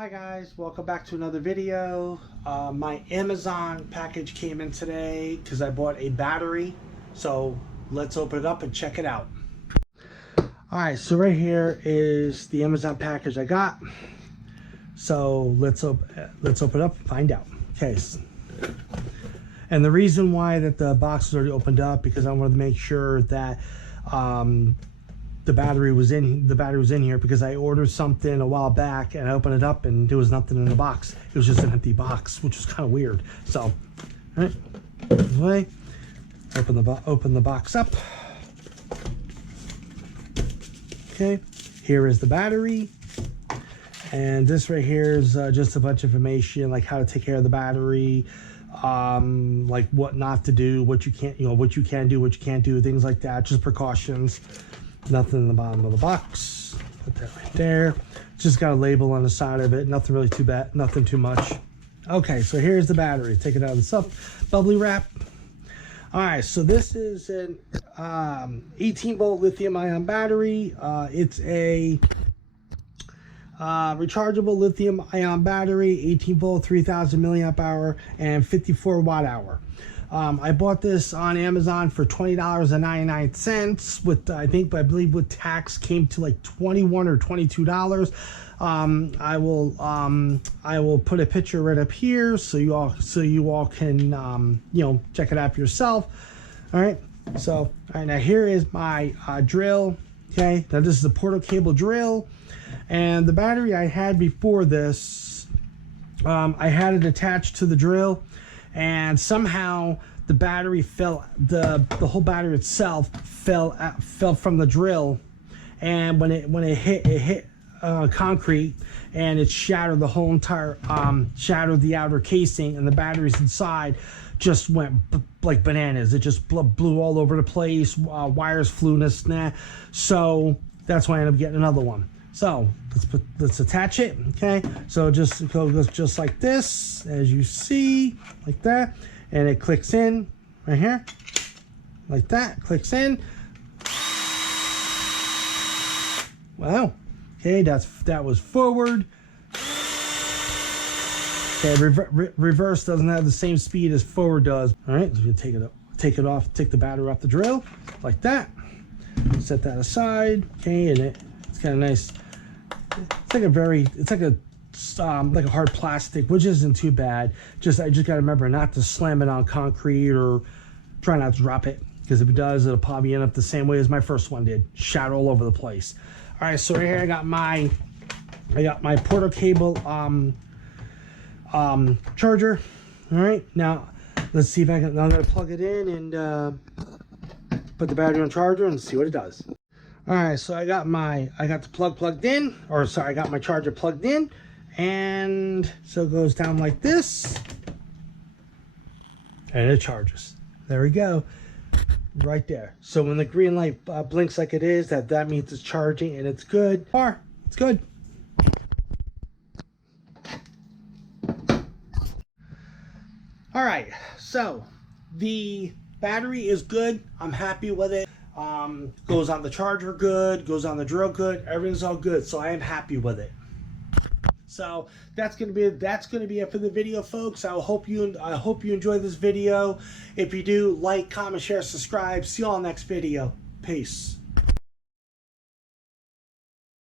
Hi guys, welcome back to another video. My Amazon package came in today because I bought a battery. So let's open it up and check it out. Alright, so right here is the Amazon package I got. So let's open it up and find out. Okay. And the reason why that the box is already opened up because I wanted to make sure that the battery was in here because I ordered something a while back and I opened it up and there was nothing in the box. It was just an empty box, which was kind of weird. So, all right, this way, open the box up. Okay, here is the battery, and this right here is just a bunch of information like how to take care of the battery, like what not to do, what you can't, what you can do, what you can't do, things like that, just precautions. Nothing in the bottom of the box. Put that right there. Just got a label on the side of it. Nothing really too bad. Nothing too much. Okay, so here's the battery. Take it out of the bubbly wrap. All right, so this is an 18-volt lithium-ion battery. It's a rechargeable lithium-ion battery, 18-volt, 3,000 milliamp hour, and 54 watt-hour. I bought this on Amazon for $20.99 with I believe with tax came to like $21 or $22. I will put a picture right up here so you all can check it out for yourself. All right, so all right, now here is my drill. Okay, now this is a portal cable drill, and the battery I had before this, I had it attached to the drill, and somehow the battery fell, the whole battery itself fell from the drill, and when it hit concrete, and it shattered the whole entire shattered the outer casing, and the batteries inside just went like bananas. It just blew all over the place. Wires flew in this, so that's why I ended up getting another one. So let's attach it. Okay, so it just goes just like this, as you see, like that, and it clicks in right here, like that. Clicks in. Wow. Okay, that was forward. Okay, reverse doesn't have the same speed as forward does. All right, so you take the battery off the drill, like that. Set that aside. Okay, and it's kind of nice. It's like a hard plastic, which isn't too bad. I just gotta remember not to slam it on concrete or try not to drop it, because if it does, it'll probably end up the same way as my first one did, shatter all over the place. All right, so right here I got my portal cable charger. All right, now let's see if I'm gonna plug it in and put the battery on charger and see what it does. All right, so I got the plug plugged in, or sorry, I got my charger plugged in, and so it goes down like this, and it charges. There we go, right there. So when the green light blinks like it is, that means it's charging and it's good. It's good. All right, so the battery is good. I'm happy with it. Goes on the charger good, goes on the drill good, everything's all good, so I am happy with it. So that's gonna be it for the video, folks. I hope you enjoyed this video. If you do, like, comment, share, subscribe. See you all next video. Peace.